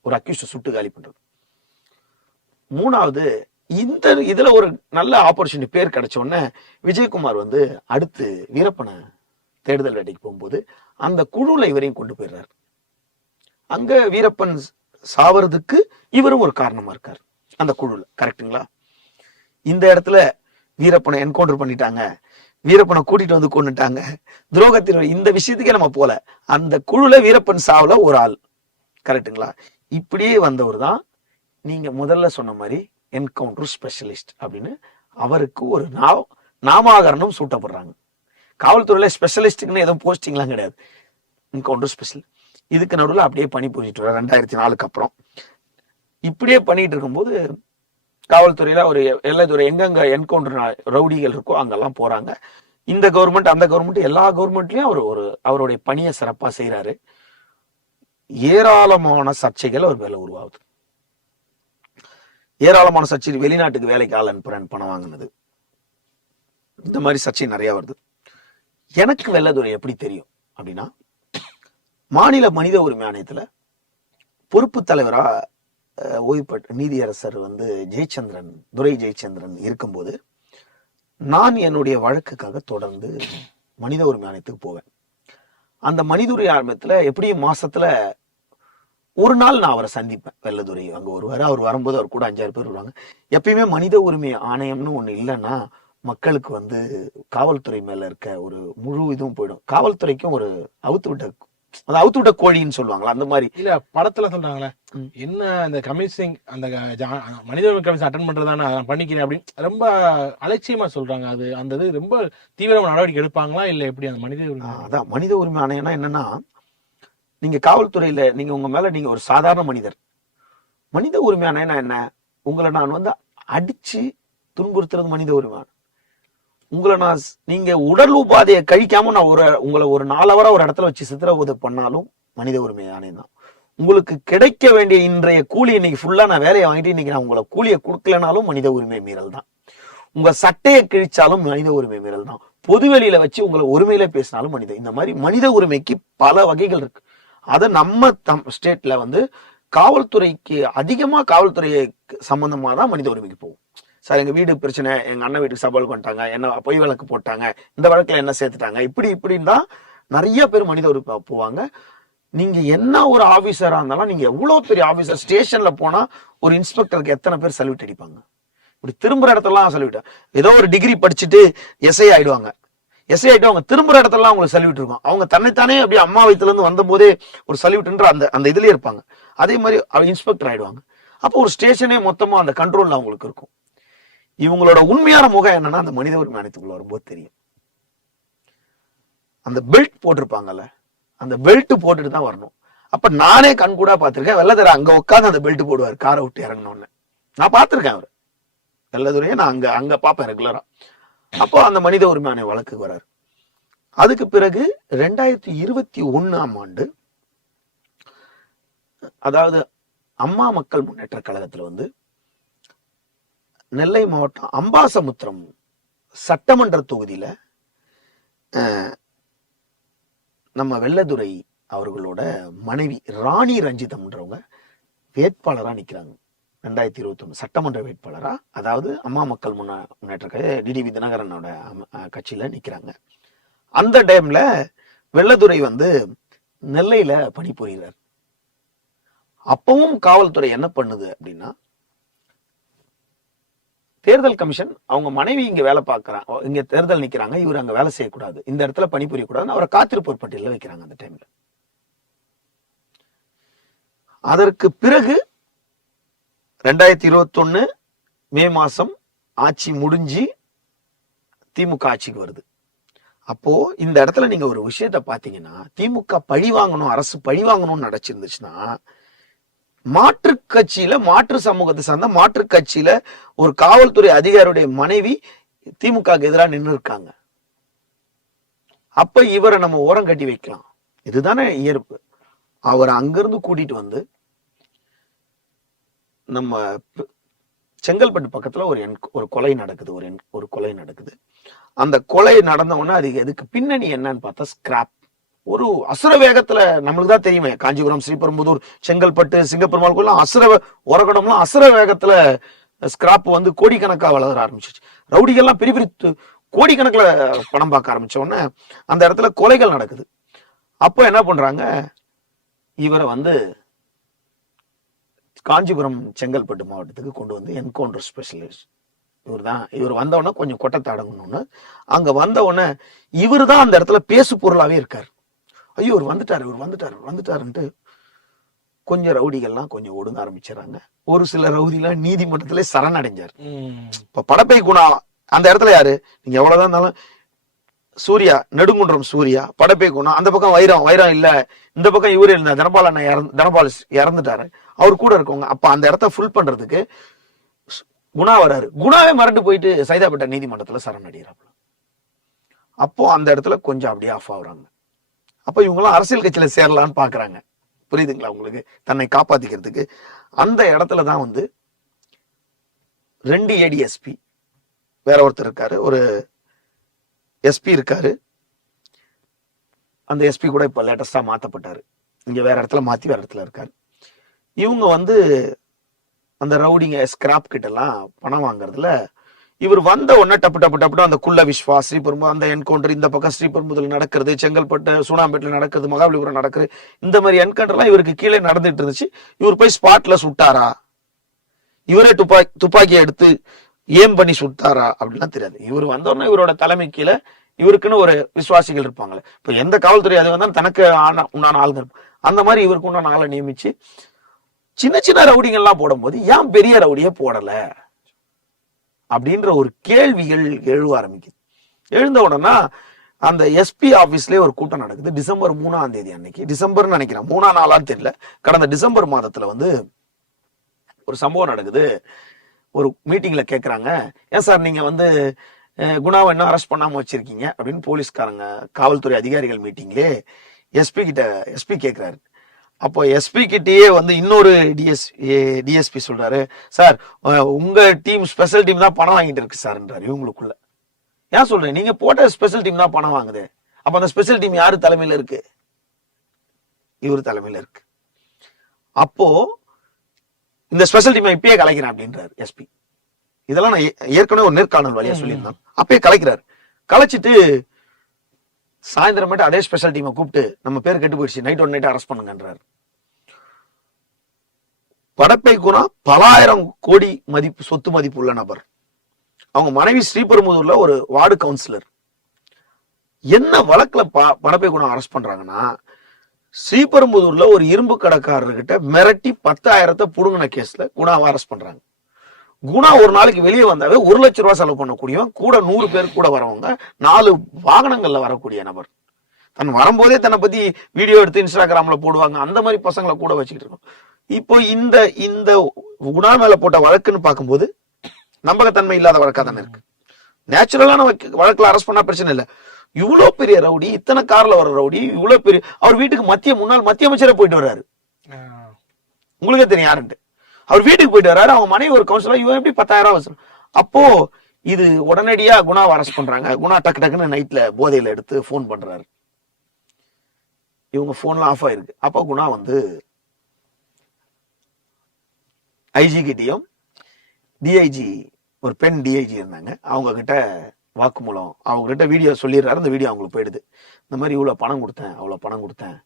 ஒரு அக்யூஸ்ட் சுட்டு காலி பண்றது. மூணாவது இந்த இதுல ஒரு நல்ல ஆப்பர்ச்சுனிட்டி பேர் கிடைச்ச உடனே விஜயகுமார் வந்து அடுத்து வீரப்பனை தேடுதல் வேட்டைக்கு போகும்போது அந்த குழுல இவரையும் கொண்டு போயிடுறாரு. அங்க வீரப்பன் சாவறதுக்கு இவரும் ஒரு காரணமா இருக்கார். அந்த குழுல கரெக்ட்டுங்களா இந்த இடத்துல வீரப்பனை என்கவுண்டர் பண்ணிட்டாங்க. வீரப்பனை கூட்டிட்டு வந்து கொண்டுட்டாங்க துரோகத்தில் இந்த விஷயத்துக்கே நம்ம போல. அந்த குழுல வீரப்பன் சாவுல ஒரு ஆள். கரெக்டுங்களா இப்படியே வந்தவர் தான் நீங்க முதல்ல சொன்ன மாதிரி என்கவுண்டர் ஸ்பெஷலிஸ்ட் அப்படின்னு அவருக்கு ஒரு நா நாமாகரணம் சூட்டப்படுறாங்க. காவல்துறையில ஸ்பெஷலிஸ்ட்டுக்குன்னு எதுவும் போஸ்டிங்லாம் கிடையாது. என்கவுண்டர் ஸ்பெஷல் இதுக்கு நடுவில் அப்படியே பணி புரிஞ்சிட்டு வர ரெண்டாயிரத்தி நாலுக்கு அப்புறம். இப்படியே பண்ணிட்டு இருக்கும்போது காவல்துறையில ஒரு எல்லைத்துறை எங்கெங்க என்கவுண்டர் ரவுடிகள் இருக்கோ அங்கெல்லாம் போறாங்க. இந்த கவர்மெண்ட் அந்த கவர்மெண்ட் எல்லா கவர்மெண்ட்லயும் அவர் ஒரு அவருடைய பணியை சிறப்பா செய்யறாரு ஏராளமான சர்ச்சைகள் அவர் மேல உருவாகுது. ஏராளமான சர்ச்சை வெளிநாட்டுக்கு வேலைக்கு ஆள் அனுப்புறேன் பணம் வாங்கினது. இந்த மாதிரி சர்ச்சை நிறைய வருது. எனக்கு வெள்ளதுரை எப்படி தெரியும் அப்படின்னா மாநில மனித உரிமை ஆணையத்துல பொறுப்பு தலைவரா அஹ், நீதியரசர் வந்து ஜெயச்சந்திரன் துரை ஜெயச்சந்திரன் இருக்கும்போது நான் என்னுடைய வழக்குக்காக தொடர்ந்து மனித உரிமை ஆணையத்துக்கு போவேன். அந்த மனித உரிமை ஆணையத்துல எப்படியும் மாசத்துல ஒரு நாள் நான் அவரை சந்திப்பேன். வெள்ளதுரை அங்க ஒருவர் அவர் வரும்போது அவர் கூட அஞ்சாறு பேர் வருவாங்க. எப்பயுமே மனித உரிமை ஆணையம்னு ஒண்ணு இல்லைன்னா மக்களுக்கு வந்து காவல்துறை மேல இருக்க ஒரு முழு இதுவும் போயிடும். காவல்துறைக்கும் ஒரு அவுத்து விட்ட அது அவுத்து விட்ட கோழின்னு சொல்லுவாங்களா அந்த மாதிரி. இல்ல படத்துல சொல்றாங்களே. என்ன அந்த கமிஷனிங் அந்த மனித உரிமை கமிஷன் அட்டன் பண்றதானே நான் பண்ணிக்கிறேன் அப்படின்னு ரொம்ப அலட்சியமா சொல்றாங்க. அது அந்த இது ரொம்ப தீவிரமான நடவடிக்கை எடுப்பாங்களா இல்ல எப்படி அந்த மனித உரிமை? அதான் மனித உரிமை ஆணையம்னா என்னன்னா நீங்க காவல்துறையில நீங்க உங்க மேல நீங்க ஒரு சாதாரண மனிதர். மனித உரிமை ஆணையம்னா என்ன? உங்களை நான் வந்து அடிச்சு துன்புறுத்துறது மனித உரிமை. உங்களை நான் நீங்க உடல் உபாதையை கழிக்காம நான் ஒரு உங்களை ஒரு நாலவரா ஒரு இடத்துல வச்சு சித்திரவதை பண்ணாலும் மனித உரிமை ஆணையம் தான். உங்களுக்கு கிடைக்க வேண்டிய இன்றைய கூலி இன்னைக்கு ஃபுல்லா நான் வேலையை வாங்கிட்டு இன்னைக்கு நான் உங்களை கூலியை கொடுக்கலனாலும் மனித உரிமை மீறல் தான். உங்க சட்டையை கிழிச்சாலும் மனித உரிமை மீறல் தான். பொதுவெளியில வச்சு உங்களை உரிமையில பேசினாலும் மனித இந்த மாதிரி மனித உரிமைக்கு பல வகைகள் இருக்கு. அதை நம்ம தம் ஸ்டேட்ல வந்து காவல்துறைக்கு அதிகமா காவல்துறை சம்பந்தமா தான் மனித உரிமைக்கு போகும். சார் எங்கள் வீடு பிரச்சனை எங்கள் அண்ணன் வீட்டுக்கு சவால் பண்ணிட்டாங்க என்ன பொய் வழக்கு போட்டாங்க இந்த வழக்கில் என்ன சேர்த்துட்டாங்க இப்படி இப்படின்னு தான் நிறைய பேர் மனித உறுப்பு போவாங்க. நீங்க என்ன ஒரு ஆபீசரா இருந்தாலும் நீங்க எவ்வளவு பெரிய ஆபீசர் ஸ்டேஷன்ல போனா ஒரு இன்ஸ்பெக்டருக்கு எத்தனை பேர் சல்யூட் அடிப்பாங்க? இப்படி திரும்புற இடத்தெல்லாம் சல்யூட் ஏதோ ஒரு டிகிரி படிச்சுட்டு எஸ்ஐ ஆயிடுவாங்க. எஸ்ஐ ஆயிட்டு அவங்க திரும்புற இடத்துல அவங்களுக்கு சல்யூட் இருக்கும். அவங்க தன்னைத்தானே அப்படியே அம்மா வயித்துல இருந்து வந்த ஒரு சல்யூட்ன்ற அந்த அந்த இதுலயே இருப்பாங்க. அதே மாதிரி அவங்க இன்ஸ்பெக்டர் ஆயிடுவாங்க. அப்போ ஒரு ஸ்டேஷனே மொத்தமா அந்த கண்ட்ரோல்ல அவங்களுக்கு இருக்கும். இவங்களோட உண்மையான முகம் என்னன்னா அந்த மனித உரிமை ஆணையத்துக்குள்ள வரும்போது தெரியும். அந்த பெல்ட் போட்டிருப்பாங்கல்ல அந்த பெல்ட் போட்டுட்டு தான் வரணும். அப்ப நானே கண் கூட பார்த்திருக்கேன். வெள்ளதுரை அங்க உட்காந்து அந்த பெல்ட் போடுவார் காரை விட்டு இறங்கணும்னு நான் பார்த்திருக்கேன் அவர். வெள்ளதுரையை நான் அங்க அங்க பார்ப்பேன் ரெகுலரா அப்போ அந்த மனித உரிமை ஆணைய வழக்கு வராரு. அதுக்கு பிறகு ரெண்டாயிரத்தி இருபத்தி ஒண்ணாம் ஆண்டு அதாவது அம்மா மக்கள் முன்னேற்ற கழகத்துல வந்து நெல்லை மாவட்டம் அம்பாசமுத்திரம் சட்டமன்ற தொகுதியில நம்ம வெள்ளதுரை அவர்களோட மனைவி ராணி ரஞ்சிதம்ன்றவங்க வேட்பாளரா நிக்கிறாங்க. ரெண்டாயிரத்தி இருபத்தொன்று சட்டமன்ற வேட்பாளரா அதாவது அம்மா மக்கள் முன்ன முன்னேற்ற டிடி டிடிவி தினகரனோட கட்சியில் அஹ் கட்சியில நிக்கிறாங்க. அந்த டைம்ல வெள்ளதுரை வந்து நெல்லையில பணிபுரிகிறார் அப்பவும் காவல்துறை என்ன பண்ணுது அப்படின்னா தேர்தல் கமிஷன் அவங்க மனைவி இங்க வேலை பார்க்கறாங்க இங்க தேர்தல் நிக்கிறாங்க இவர் அங்க வேலை செய்யக்கூடாது. இந்த இடத்துல பணிபுரிய கூடாதுன்னு அவரை காத்திருப்போர் பட்டியலில் வைக்கிறாங்க அந்த டைம்ல. அதற்கு பிறகு ரெண்டாயிரத்தி இருபத்தொன்னு மே மாசம் ஆட்சி முடிஞ்சு திமுக ஆட்சிக்கு வருது. அப்போ இந்த இடத்துல நீங்க ஒரு விஷயத்த பாத்தீங்கன்னா திமுக பழி வாங்கணும் அரசு பழி வாங்கணும்னு நடச்சிருந்துச்சுன்னா மாற்று கட்சியில மாற்று சமூகத்தை சார்ந்த மாற்று கட்சியில ஒரு காவல்துறை அதிகாரியுடைய மனைவி திமுக எதிராக நின்று இருக்காங்க அப்ப இவரை நம்ம ஓரம் கட்டி வைக்கலாம். இதுதானே இயற்பு அவரை அங்கிருந்து கூட்டிட்டு வந்து நம்ம செங்கல்பட்டு பக்கத்துல ஒரு என் ஒரு கொலை நடக்குது ஒரு என் ஒரு கொலை நடக்குது. அந்த கொலை நடந்த உடனே அது எதுக்கு? பின்னணி என்னன்னு பார்த்தா ஸ்கிராப் ஒரு அசுர வேகத்துல நம்மளுக்கு தான் தெரியுமே. காஞ்சிபுரம் ஸ்ரீபெரும்புதூர் செங்கல்பட்டு சிங்கப்பெருமாளுக்குள்ள அசுர உரகடம்லாம் அசுர வேகத்துல ஸ்கிராப் வந்து கோடிக்கணக்கா வளர ஆரம்பிச்சிச்சு. ரவுடிகள்லாம் பெரிய பெரிய கோடிக்கணக்கில் பணம் பார்க்க ஆரம்பிச்ச உடனே அந்த இடத்துல கொலைகள் நடக்குது. அப்போ என்ன பண்றாங்க? இவரை வந்து காஞ்சிபுரம் செங்கல்பட்டு மாவட்டத்துக்கு கொண்டு வந்து என்கவுண்டர் ஸ்பெஷலிஸ்ட் இவர் தான். இவர் வந்த உடனே கொஞ்சம் கொட்டத்தை அடங்கணும்னு. அங்கே வந்த உடனே இவர் தான் அந்த இடத்துல பேசு பொருளாகவே இருக்கார். ஐயோ இவர் வந்துட்டாரு இவர் வந்துட்டாரு வந்துட்டாருன்ட்டு கொஞ்சம் ரவுடிகள்லாம் கொஞ்சம் ஒடுங்க ஆரம்பிச்சிடறாங்க. ஒரு சில ரவுடிலாம் நீதிமன்றத்திலே சரணடைஞ்சார். இப்ப படப்பை குணா அந்த இடத்துல யாரு? நீங்க எவ்வளவுதான் இருந்தாலும் சூர்யா நெடுங்குன்றம் சூர்யா படப்பை குணா அந்த பக்கம் வைரம் வைரம் இல்ல. இந்த பக்கம் இவரு இருந்தா தனபால் அண்ணன் இறந்து தனபால் இறந்துட்டாரு. அவர் கூட இருக்கவங்க. அப்ப அந்த இடத்த ஃபுல் பண்றதுக்கு குணா வராரு. குணாவே மறந்து போயிட்டு சைதாப்பேட்டை நீதிமன்றத்துல சரணடைகிறாப்புல அப்போ அந்த இடத்துல கொஞ்சம் அப்படியே ஆஃப் ஆகுறாங்க. அப்போ இவங்களாம் அரசியல் கட்சியில சேரலான்னு பாக்குறாங்க. புரியுதுங்களா உங்களுக்கு? தன்னை காப்பாற்றிக்கிறதுக்கு அந்த இடத்துல தான் வந்து ரெண்டு ஏடிஎஸ்பி வேற ஒருத்தர் இருக்காரு ஒரு எஸ்பி இருக்காரு. அந்த எஸ்பி கூட இப்போ லேட்டஸ்டாக மாற்றப்பட்டார் இங்கே வேற இடத்துல மாற்றி வேற இடத்துல இருக்கார். இவங்க வந்து அந்த ரவுடிங்க ஸ்கிராப் கிட்டலாம் பணம் வாங்குறதுல இவர் வந்த உடனே டப்பு டப்பு டப்பு அந்த குள்ள விஸ்வா ஸ்ரீபெரும்பு அந்த என்கவுண்டர் இந்த பக்கம் ஸ்ரீபெரும்புதல் நடக்கிறது செங்கல்பட்டு சூனாம்பேட்டில் நடக்கிறது மகாபலிபுரம் நடக்குது இந்த மாதிரி என்கவுண்டர்லாம் இவருக்கு கீழே நடந்துட்டு இருந்துச்சு. இவர் போய் ஸ்பாட்ல சுட்டாரா? இவரே துப்பாக்கி துப்பாக்கியை எடுத்து ஏம் பண்ணி சுட்டாரா? அப்படின்லாம் தெரியாது. இவர் வந்தோடனே இவரோட தலைமை கீழே இவருக்குன்னு ஒரு விசுவாசிகள் இருப்பாங்களே. இப்போ எந்த காவல்துறை அது வந்தாலும் தனக்கு ஆன உண்டான ஆளுங்க இருப்பாங்க. அந்த மாதிரி இவருக்கு உண்டான ஆளை நியமிச்சு சின்ன சின்ன ரவுடிங்கள்லாம் போடும்போது ஏன் பெரிய ரவுடியே போடலை? அப்படின்ற ஒரு கேள்விகள் எழுவ ஆரம்பிக்குது. எழுந்த உடனே அந்த எஸ்பி ஆபீஸ்லயே ஒரு கூட்டம் நடக்குது. டிசம்பர் மூணாம் தேதி அன்னைக்கு. டிசம்பர்னு நினைக்கிறேன். மூணாம் நாளான்னு தெரியல. கடந்த டிசம்பர் மாதத்துல வந்து ஒரு சம்பவம் நடக்குது. ஒரு மீட்டிங்ல கேட்குறாங்க ஏன் சார் நீங்க வந்து குணாவை என்ன அரெஸ்ட் பண்ணாம வச்சிருக்கீங்க? அப்படின்னு போலீஸ்காரங்க காவல்துறை அதிகாரிகள் மீட்டிங்லே எஸ்பி கிட்ட எஸ்பி கேட்குறாரு அப்போ எஸ்பி கிட்டயே வந்து இன்னொரு டிஎஸ் டிஎஸ்பி சொல்றாரு சார் உங்க டீம் ஸ்பெஷல் டீம் தான் பணம் வாங்கிட்டு இருக்கு சார்ன்றாரு இவங்களுக்குள்ள. ஏன் சொல்றேன்? நீங்க போட்ட ஸ்பெஷல் டீம் தான் பணம் வாங்குது. அப்ப அந்த ஸ்பெஷல் டீம் யாரு தலைமையில இருக்கு? இவர் தலைமையில இருக்கு. அப்போ இந்த ஸ்பெஷல் டீமை இப்பயே கலைக்கிறேன் அப்படின்றாரு எஸ்பி இதெல்லாம் நான் ஏற்கனவே ஒரு நேர்காணல் வழியா சொல்லியிருந்தேன். அப்பயே கலைக்கிறாரு. கலைச்சிட்டு சாயந்தரமேட்டு அதே ஸ்பெஷல் டீமை கூப்பிட்டு நம்ம பேர் கெட்டு போயிடுச்சு. நைட் ஒன் நைட் அரெஸ்ட் பண்ணுங்கன்றார். படப்பை குணா பலாயிரம் கோடி மதிப்பு சொத்து மதிப்பு உள்ள நபர். அவங்க மனைவி ஸ்ரீபெரும்புதூர்ல ஒரு வார்டு கவுன்சிலர் என்ன வழக்குல ப- படப்பை குணா அரெஸ்ட் பண்றாங்கன்னா ஸ்ரீபெரும்புதூர்ல ஒரு இரும்பு கடைக்காரர்கிட்ட மிரட்டி பத்தாயிரத்தை புடுங்கின கேஸ்ல குணாவை அரெஸ்ட் பண்றாங்க. குணா ஒரு நாளைக்கு வெளியே வந்தாவே ஒரு லட்ச ரூபாய் செலவு பண்ணக்கூடியவன் கூட நூறு பேர் கூட வரவங்க நாலு வாகனங்கள்ல வரக்கூடிய நபர். தன் வரும்போதே தன்னை பத்தி வீடியோ எடுத்து இன்ஸ்டாகிராம்ல போடுவாங்க. அந்த மாதிரி பசங்களை கூட வச்சுக்கிட்டு இருக்கோம். இப்போ இந்த இந்த குணா மேல போட்ட வழக்குன்னு பார்க்கும்போது நம்பகத்தன்மை இல்லாத வழக்கா தானே இருக்கு நேச்சுரலான வழக்கு- வழக்குல அரெஸ்ட் பண்ணா பிரச்சனை இல்ல. இவ்வளவு பெரிய ரவுடி இத்தனை கார்ல வர ரவுடி இவ்வளவு பெரிய அவர் வீட்டுக்கு மத்திய முன்னாள் மத்திய அமைச்சரே போயிட்டு வர்றாரு. உங்களுக்கே தெரியும் யாருன்ட்டு. அவர் வீட்டுக்கு போயிட்டு வராரு அவங்க மனைவி ஒரு கவுன்சிலர் இவன் எப்படி பத்தாயிரம் ரூபாய் வசூல்? அப்போ இது உடனடியா குணாவை அரெஸ்ட் பண்றாங்க. குணா டக்கு டக்குன்னு நைட்ல போதையில எடுத்து ஃபோன் பண்றாரு. இவங்க போன்லாம் ஆஃப் ஆயிருக்கு. அப்போ குணா வந்து ஐஜி கிட்டயும் டிஐஜி ஒரு பெண் டிஐஜி இருந்தாங்க. அவங்க கிட்ட வாக்குமூலம் அவங்க கிட்ட வீடியோ சொல்லிடுறாரு. அந்த வீடியோ அவங்களுக்கு போயிடுது. இந்த மாதிரி இவ்வளவு பணம் கொடுத்தேன் அவ்வளவு பணம் கொடுத்தேன்.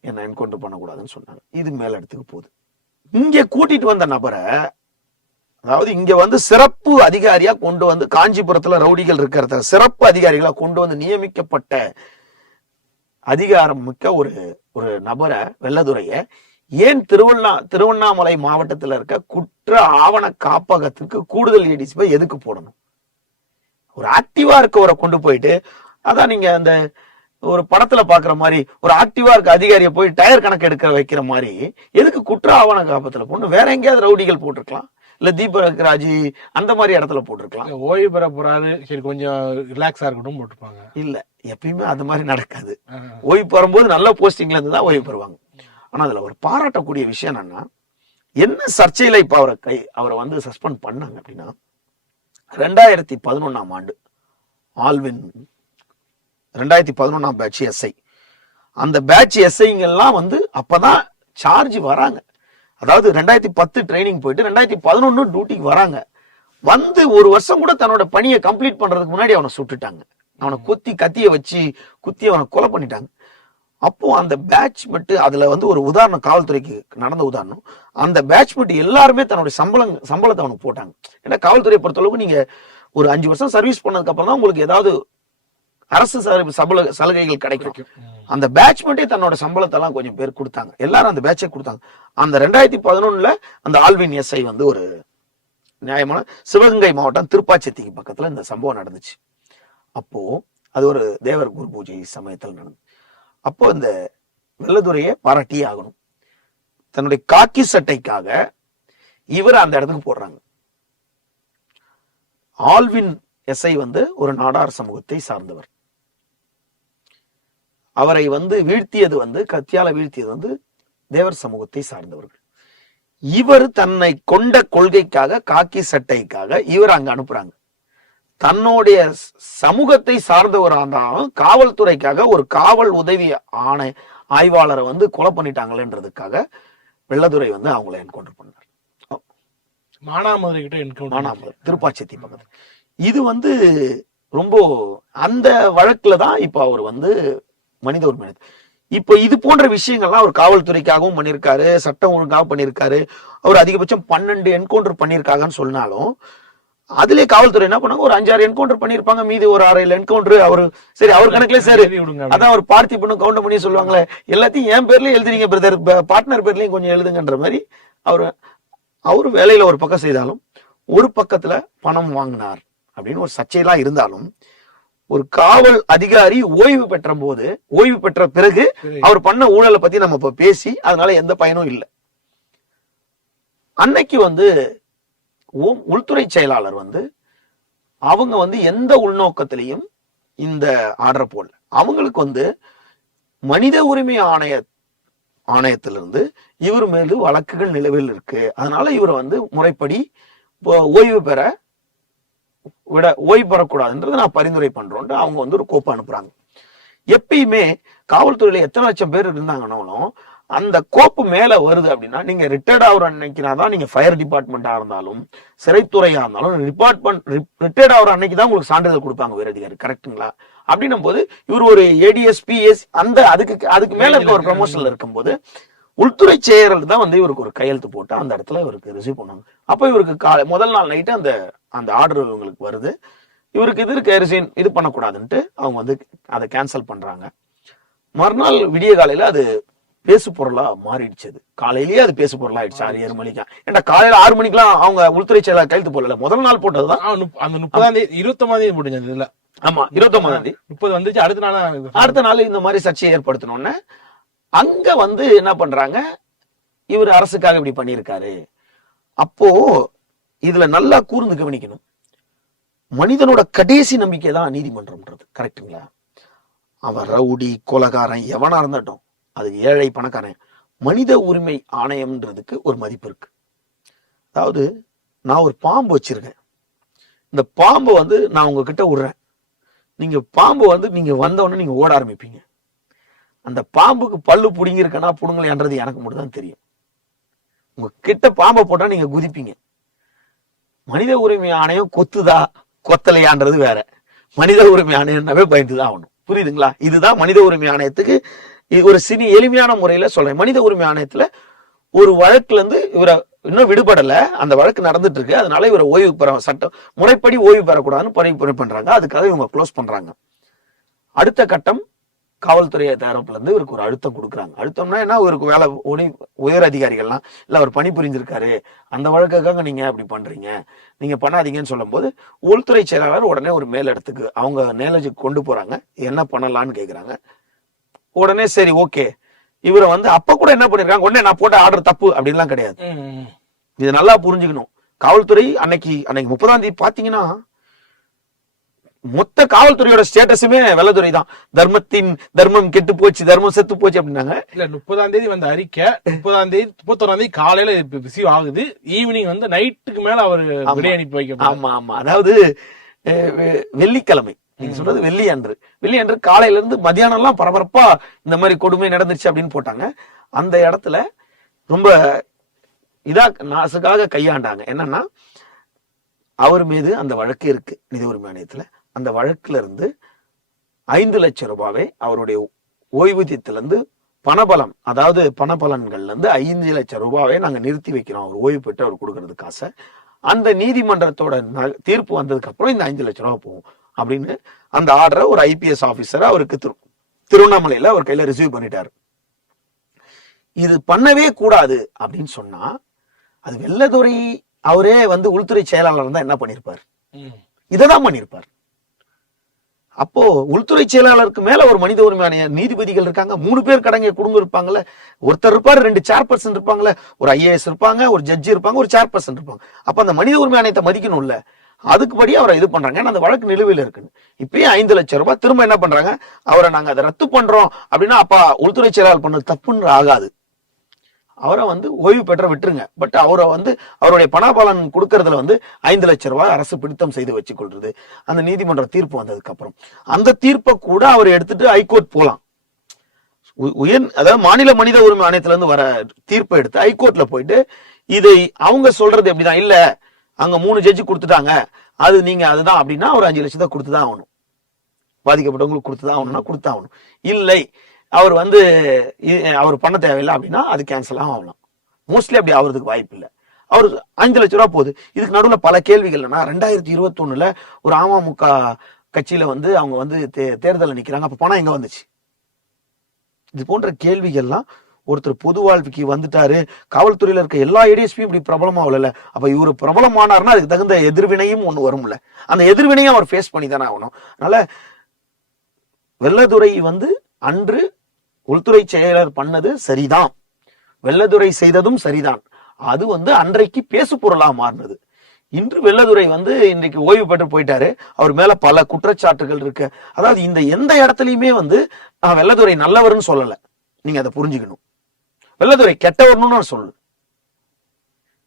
என்ன என்கவுண்டர் பண்ணக்கூடாதுன்னு சொன்னாங்க. இது மேல இடத்துக்கு போகுது. இங்க கூட்டிட்டு வந்த நபரை அதாவது இங்க வந்து சிறப்பு அதிகாரியா கொண்டு வந்து காஞ்சிபுரத்துல ரவுடிகள் இருக்கிறத சிறப்பு அதிகாரிகளா கொண்டு வந்து நியமிக்கப்பட்ட அதிகாரம் மிக்க ஒரு ஒரு நபரை வெள்ளதுரைய ஏன் திருவண்ணா திருவண்ணாமலை மாவட்டத்துல இருக்க குற்ற ஆவண காப்பகத்துக்கு கூடுதல் ஏடிசிபை எதுக்கு போடணும்? ஒரு ஆக்டிவா இருக்கவரை கொண்டு போயிட்டு அதான் நீங்க அந்த ஒரு படத்துல பாக்குற மாதிரி ஒரு ஆக்டிவா இருக்க அதிகாரியை போய் டயர் கணக்கு எடுக்க வைக்கிற மாதிரி எதுக்கு குற்ற ஆவண காப்பத்துல போடணும் வேற எங்கேயாவது ரவுடிகள் போட்டிருக்கலாம். இல்ல தீபக் ராஜி அந்த மாதிரி இடத்துல போட்டிருக்கலாம். ஓய்வு பெற போறாரு சரி கொஞ்சம் ரிலாக்ஸா இருக்கட்டும் போட்டுப்பாங்க இல்ல எப்பயுமே அது மாதிரி நடக்காது. ஓய்வு பெறும்போது நல்ல போஸ்டிங்ல இருந்து தான் ஓய்வு பெறுவாங்க. ஆனா அதுல ஒரு பாராட்டக்கூடிய விஷயம் என்னன்னா என்ன சர்ச்சையில இப்ப அவரை கை அவரை வந்து சஸ்பெண்ட் பண்ணாங்க அப்படின்னா ரெண்டாயிரத்தி பதினொன்னாம் ஆண்டு ஆல்வின் ரெண்டாயிரத்தி பதினொன்னாம் பேட்ச் எஸ்ஐ அந்த பேட்ச் எஸ்ஐங்கெல்லாம் வந்து அப்பதான் சார்ஜ் வராங்க. அதாவது ரெண்டாயிரத்தி பத்து ட்ரைனிங் போயிட்டு ரெண்டாயிரத்தி பதினொன்னு டியூட்டிக்கு வராங்க. வந்து ஒரு வருஷம் கூட தன்னோட பணியை கம்ப்ளீட் பண்றதுக்கு முன்னாடி அவனை சுட்டுட்டாங்க. அவனை குத்தி கத்திய வச்சு குத்தி அவனை கொலை பண்ணிட்டாங்க. அப்போ அந்த பேட்ச் மட்டும் அதுல வந்து ஒரு உதாரணம் காவல்துறைக்கு நடந்த உதாரணம். அந்த பேட்ச் மட்டும் எல்லாருமே தன்னுடைய சம்பளம் சம்பளத்தை அவனுக்கு போட்டாங்க. ஏன்னா காவல்துறையை பொறுத்தளவுக்கு நீங்க ஒரு அஞ்சு வருஷம் சர்வீஸ் பண்ணதுக்கு அப்புறம் தான் உங்களுக்கு ஏதாவது அரசு சபல சலுகைகள் கிடைக்கும். அந்த பேட்ச் மட்டும் தன்னோட சம்பளத்தை எல்லாம் கொஞ்சம் பேர் கொடுத்தாங்க. எல்லாரும் அந்த பேட்சை கொடுத்தாங்க. அந்த ரெண்டாயிரத்தி பதினொன்னுல அந்த ஆல்வின் எஸ்ஐ வந்து ஒரு நியாயமான சிவகங்கை மாவட்டம் திருப்பாச்சேத்திக்கு பக்கத்துல இந்த சம்பவம் நடந்துச்சு. அப்போ அது ஒரு தேவர் குரு பூஜை சமயத்தில் நடந்தது. அப்போ இந்த வெள்ளதுரையை பாராட்டியே ஆகணும். தன்னுடைய காக்கி சட்டைக்காக இவர் அந்த இடத்துக்கு போடுறாங்க. ஆல்வின் எஸ்ஐ வந்து ஒரு நாடார் சமூகத்தை சார்ந்தவர். அவரை வந்து வீழ்த்தியது வந்து கத்தியால வீழ்த்தியது வந்து தேவர் சமூகத்தை சார்ந்தவர்கள். இவர் தன்னை கொண்ட கொள்கைக்காக காக்கி சட்டைக்காக இவர் அங்க அனுப்புறாங்க. தன்னுடைய சமூகத்தை சார்ந்தவராக இருந்தாலும் காவல்துறைக்காக ஒரு காவல் உதவி ஆணை ஆய்வாளரை வந்து கொலை பண்ணிட்டாங்களேன்றதுக்காக வெள்ளதுரை வந்து அவங்கள என்கவுண்டர் பண்ணார். மானாமதுரை கிட்ட என்கவுண்டர் மானாமதுரை திருப்பாச்சேத்தி பக்கத்துல. இது வந்து ரொம்ப அந்த வழக்குல தான் இப்ப அவர் வந்து மனித உரிமை ஆணையம். இப்ப இது போன்ற விஷயங்கள்லாம் அவர் காவல்துறைக்காகவும் பண்ணியிருக்காரு சட்டம் ஒழுங்காக பண்ணியிருக்காரு. அவர் அதிகபட்சம் பன்னெண்டு என்கவுண்டர் பண்ணியிருக்காங்கன்னு சொன்னாலும் அதுலயே காவல்துறை என்ன பண்ணாங்க ஒரு அஞ்சாறு என்கவுண்டர் பண்ணியிருப்பாங்க. மீதி ஒரு ஆறு ஏழு என்கவுண்டர் அவர் சரி அவர் கணக்குல சரி. அதான் ஒரு பார்த்திபனும் கவுண்ட் பண்ணி சொல்லுவாங்களே எல்லாத்தையும் என் பேர்லயும் எழுதுறீங்க பிரதர் பார்ட்னர் பேர்லயும் கொஞ்சம் எழுதுங்கன்ற மாதிரி அவர் அவரு வேலையில ஒரு பக்கம் செய்தாலும் ஒரு பக்கத்துல பணம் வாங்கினார் அப்படின்னு ஒரு சர்ச்சையெல்லாம் இருந்தாலும் ஒரு காவல் அதிகாரி ஓய்வு பெற்ற போது ஓய்வு பெற்ற பிறகு. அவர் பண்ண ஊழலை பத்தி நம்ம இப்ப பேசி அதனால எந்த பயனும் இல்லை. அன்னைக்கு வந்து உள்துறை செயலாளர் வந்து அவங்க வந்து எந்த உள்நோக்கத்திலையும் இந்த ஆர்டர் போடல. அவங்களுக்கு வந்து மனித உரிமை ஆணைய ஆணையத்திலிருந்து இவர் மீது வழக்குகள் நிலுவையில் இருக்கு. அதனால இவரை வந்து முறைப்படி ஓய்வு பெற விட ஓய்வு பெறக்கூடாதுன்றது நான் பரிந்துரை பண்றோன்ட்டு அவங்க வந்து ஒரு கோப்பு அனுப்புறாங்க. எப்பயுமே காவல்துறையில எத்தனை லட்சம் பேர் இருந்தாங்கன்னாலும் அந்த கோப்பு மேல வருது அப்படின்னா நீங்க ரிட்டையர்ட் ஆகுற அன்னைக்குனா தான் நீங்க ஃபயர் டிபார்ட்மெண்டா இருந்தாலும் சிறைத்துறையா இருந்தாலும் டிபார்ட்மெண்ட் ரிட்டையர்ட் ஆகுற அன்னைக்கு தான் உங்களுக்கு சான்றிதழ் கொடுப்பாங்க உயரதிகாரி. அதிகாரி கரெக்ட்டுங்களா அப்படின்னும் போது இவர் ஒரு ஏடிஎஸ்பிஎஸ் அந்த அதுக்கு அதுக்கு மேல இருக்க ஒரு ப்ரமோஷன்ல இருக்கும்போது உள்துறை செயலர் தான் வந்து இவருக்கு ஒரு கையெழுத்து போட்டு அந்த இடத்துல இவருக்கு ரிசீவ் பண்ணுவாங்க. அப்போ இவருக்கு காலை முதல் நாள் நைட்டு அந்த அந்த ஆர்டர் இவங்களுக்கு வருது. இவருக்கு இது இருக்கு ரிசைன் இது பண்ணக்கூடாதுன்ட்டு அவங்க வந்து அதை கேன்சல் பண்றாங்க. மறுநாள் விடிய காலையில அது பேசு பொருளா மாறிடுச்சு அது. காலையிலேயே அது பேசு பொருளா ஆயிடுச்சு ஆறு ஏழு மணிக்கு. ஏன்னா காலையில ஆறு மணிக்கெல்லாம் அவங்க உள்துறை செயலர் கையெழுத்து போடல. முதல் நாள் போட்டதுதான் அந்த முப்பதாம் தேதி இருபத்தொன்பதாம் தேதி முடிஞ்சது இதுல. ஆமா இருபத்தொன்பதாம் தேதி. முப்பது வந்துச்சு அடுத்த நாளா அடுத்த நாள் இந்த மாதிரி சர்ச்சையை ஏற்படுத்தினோடனே அங்க வந்து என்ன பண்றாங்க? இவர் அரசுக்காக இப்படி பண்ணியிருக்காரு. அப்போ இதுல நல்லா கூர்ந்து கவனிக்கணும். மனிதனோட கடைசி நம்பிக்கை தான் நீதிமன்றம்ன்றது. கரெக்ட்டுங்களா? அவன் ரவுடி கொலகாரன் எவனா இருந்தட்டும் அது ஏழை பணக்காரன். மனித உரிமை ஆணையம்ன்றதுக்கு ஒரு மதிப்பு இருக்கு. அதாவது நான் ஒரு பாம்பு வச்சிருக்கேன். இந்த பாம்பை வந்து நான் உங்ககிட்ட விடுறேன். நீங்க பாம்பு வந்து நீங்க வந்தவொடனே நீங்க ஓட ஆரம்பிப்பீங்க. அந்த பாம்புக்கு பல்லு புடுங்கிருக்கனா புடுங்கலையான்றது எனக்கு மட்டும் தான் தெரியும். உங்க கிட்ட பாம்பை போட்டா நீங்க குதிப்பீங்க. மனித உரிமை ஆணையம் கொத்துதா? கொத்தலையான்றது வேற. மனித உரிமை ஆணையம்னாவே பயந்து தான் ஆகணும். புரியுதுங்களா? இதுதான் மனித உரிமை ஆணையத்துக்கு இது ஒரு சினி எளிமையான முறையில சொல்றேன். மனித உரிமை ஆணையத்துல ஒரு வழக்குல இருந்து இவரை இன்னும் விடுபடல. அந்த வழக்கு நடந்துட்டு இருக்கு அதனால இவரை ஓய்வு பெற சட்டம் முறைப்படி ஓய்வு பெறக்கூடாதுன்னு பரிந்துரை பண்றாங்க. அதுக்காக இவங்க க்ளோஸ் பண்றாங்க. அடுத்த கட்டம் காவல்துறை தரப்புல இருந்து இவருக்கு ஒரு அழுத்தம் கொடுக்குறாங்க. அழுத்தம்னா என்ன? இவருக்கு வேலை உனி உயர் அதிகாரிகள்லாம் இல்ல அவர் பணி புரிஞ்சிருக்காரு. அந்த வழக்குக்காக நீங்க அப்படி பண்றீங்க. நீங்க பண்ணாதீங்கன்னு சொல்லும்போது உள்துறை செயலாளர் உடனே ஒரு மேலிடத்துக்கு அவங்க நேலஜுக்கு கொண்டு போறாங்க. என்ன பண்ணலாம்னு கேக்குறாங்க. உடனே சரி ஓகே. இவரை வந்து அப்ப கூட என்ன பண்ணிருக்காங்க? உடனே நான் போட்ட ஆர்டர் தப்பு அப்படின்லாம் கிடையாது. இது நல்லா புரிஞ்சுக்கணும். காவல்துறை அன்னைக்கு அன்னைக்கு முப்பதாம் தேதி பாத்தீங்கன்னா மொத்த காவல்துறையோட ஸ்டேட்டஸுமே வெள்ளதுறை தான் தர்மத்தின் தர்மம் கெட்டு போச்சு தர்மம் செத்து போச்சு அப்படின்னாங்க. இல்ல முப்பதாம் தேதி வந்த அறிக்கை முப்பதாம் தேதி முப்பத்தொராம் தேதி காலையில ரிசீவ் ஆகுது. ஈவினிங் வந்து நைட்டுக்கு மேல அவர் விடை அனுப்பி வைக்க ஆமா ஆமா. அதாவது வெள்ளிக்கிழமை. நீங்க சொல்றது வெள்ளி அன்று வெள்ளி அன்று காலையில இருந்து மதியானம் எல்லாம் பரபரப்பா இந்த மாதிரி கொடுமை நடந்துருச்சு அப்படின்னு போட்டாங்க. அந்த இடத்துல ரொம்ப இதா நாசுக்காக கையாண்டாங்க. என்னன்னா அவர் மீது அந்த வழக்கு இருக்கு நிதி உரிமை ஆணையத்துல. அந்த வழக்குல இருந்து ஐந்து லட்சம் ரூபாவை அவருடைய ஓய்வூதியத்துல இருந்து பணபலம் அதாவது பணபலன்கள்ல இருந்து ஐந்து லட்சம் ரூபாவை நாங்க நிறுத்தி வைக்கிறோம். அவர் ஓய்வு பெற்று அவர் கொடுக்கறது காசை. அந்த நீதிமன்றத்தோட தீர்ப்பு வந்ததுக்கு அப்புறம் இந்த அஞ்சு லட்சம் ரூபாய் போகும் அப்படின்னு அந்த ஆர்டரை ஒரு ஐபிஎஸ் ஆபீசர் அவருக்கு திரு திருவண்ணாமலையில அவர் கையில ரிசீவ் பண்ணிட்டாரு. இது பண்ணவே கூடாது அப்படின்னு சொன்னா அது வெள்ளதுறை அவரே வந்து உள்துறை செயலாளர் தான் என்ன பண்ணிருப்பார்? ம். இததான் பண்ணிருப்பார். அப்போ உள்துறை செயலாளருக்கு மேல ஒரு மனித உரிமை நீதிபதிகள் இருக்காங்க. மூணு பேர் கடங்க குடும்பம் இருப்பாங்கல்ல. ஒருத்தர் இருப்பாரு ரெண்டு சேர்பர்சன் இருப்பாங்கல்ல. ஒரு ஐஏஎஸ் இருப்பாங்க ஒரு ஜட்ஜி இருப்பாங்க ஒரு சேர்பர்சன் இருப்பாங்க. அப்ப அந்த மனித உரிமை ஆணையத்தை மதிக்கணும்ல. அதுக்குபடி அவரை இது பண்றாங்க. ஏன்னா அந்த வழக்கு நிலுவையில் இருக்குன்னு. இப்பயும் ஐந்து லட்சம் ரூபாய் திரும்ப என்ன பண்றாங்க? அவரை நாங்க அதை ரத்து பண்றோம். அப்படின்னா அப்பா உள்துறை செயலாளர் பண்ணது தப்புன்னு ஆகாது. அவரை வந்து ஓய்வு பெற்ற விட்டுருங்க. பட் அவரை வந்து அவருடைய பணபலன் கொடுக்கறதுல வந்து ஐந்து லட்சம் ரூபாய் அரசு பிடித்தம் செய்து வச்சு கொள்றது அந்த நீதிமன்ற தீர்ப்பு வந்ததுக்கு அப்புறம் அந்த தீர்ப்பை கூட அவர் எடுத்துட்டு ஹைகோர்ட் போலாம். உ- உயர் அதாவது மாநில மனித உரிமை ஆணையத்துல இருந்து வர தீர்ப்பை எடுத்து ஹைகோர்ட்ல போயிட்டு இதை அவங்க சொல்றது எப்படிதான்? இல்ல அங்க மூணு ஜட்ஜி கொடுத்துட்டாங்க. அது நீங்க அதுதான் அப்படின்னா ஒரு அஞ்சு லட்சத்தை கொடுத்துதான் ஆகணும். பாதிக்கப்பட்டவங்களுக்கு கொடுத்துதான் ஆகணும்னா கொடுத்தா ஆகணும். இல்லை அவர் வந்து அவர் பண்ண தேவையில்லை அப்படின்னா அது கேன்சல் ஆகலாம் மோஸ்ட்லி அப்படி ஆகிறதுக்கு வாய்ப்பு இல்லை. அவர் அஞ்சு லட்ச ரூபா போகுது. இதுக்கு நடுவில் பல கேள்விகள் என்னன்னா ரெண்டாயிரத்தி இருபத்தொன்னுல ஒரு அமமுக கட்சியில வந்து அவங்க வந்து தே- தேர்தலில் நிற்கிறாங்க அப்போ பணம் எங்கே வந்துச்சு? இது போன்ற கேள்விகள்லாம் ஒருத்தர் பொது வாழ்வுக்கு வந்துட்டாரு. காவல்துறையில இருக்க எல்லா ஏடிஎஸ்பியும் இப்படி பிரபலமாகல அப்ப இவர் பிரபலமானார்னா அதுக்கு தகுந்த எதிர்வினையும் ஒன்று வரும்ல அந்த எதிர்வினையும் அவர் ஃபேஸ் பண்ணி தானே ஆகணும். அதனால வெள்ளதுரை வந்து அன்று உள்துறை செயலர் பண்ணது சரிதான். வெள்ளதுரை செய்ததும் சரிதான். அது வந்து அன்றைக்கு பேசு பொருளா மாறினது. இன்று வெள்ளதுரை வந்து இன்னைக்கு ஓய்வு பெற்று போயிட்டாரு. அவர் மேல பல குற்றச்சாட்டுகள் இருக்கு. அதாவது இந்த எந்த இடத்துலயுமே வந்து நான் வெள்ளதுரை நல்லவர்னு சொல்லலை. நீங்க அதை புரிஞ்சுக்கணும். வெள்ளதுரை கெட்டவர்னு நான் சொல்லணும்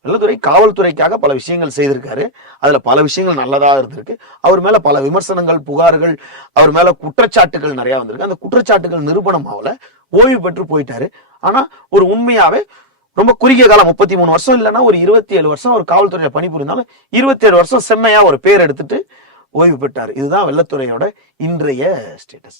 நல்லதுரை காவல்துறைக்காக பல விஷயங்கள் செய்திருக்காரு. அதுல பல விஷயங்கள் நல்லதா இருந்திருக்கு. அவர் மேல பல விமர்சனங்கள் புகார்கள் அவர் மேல குற்றச்சாட்டுகள் நிறைய வந்திருக்கு. அந்த குற்றச்சாட்டுகள் நிரூபணம் ஆகல ஓய்வு பெற்று போயிட்டாரு. ஆனா ஒரு உண்மையாவே ரொம்ப குறுகிய காலம் முப்பத்தி மூணு வருஷம் இல்லைன்னா ஒரு இருபத்தி ஏழு வருஷம் ஒரு காவல்துறையில பணிபுரிந்தாலும் இருபத்தி ஏழு வருஷம் செம்மையா ஒரு பேர் எடுத்துட்டு ஓய்வு பெற்றார். இதுதான் வெள்ளத்துறையோட இன்றைய ஸ்டேட்டஸ்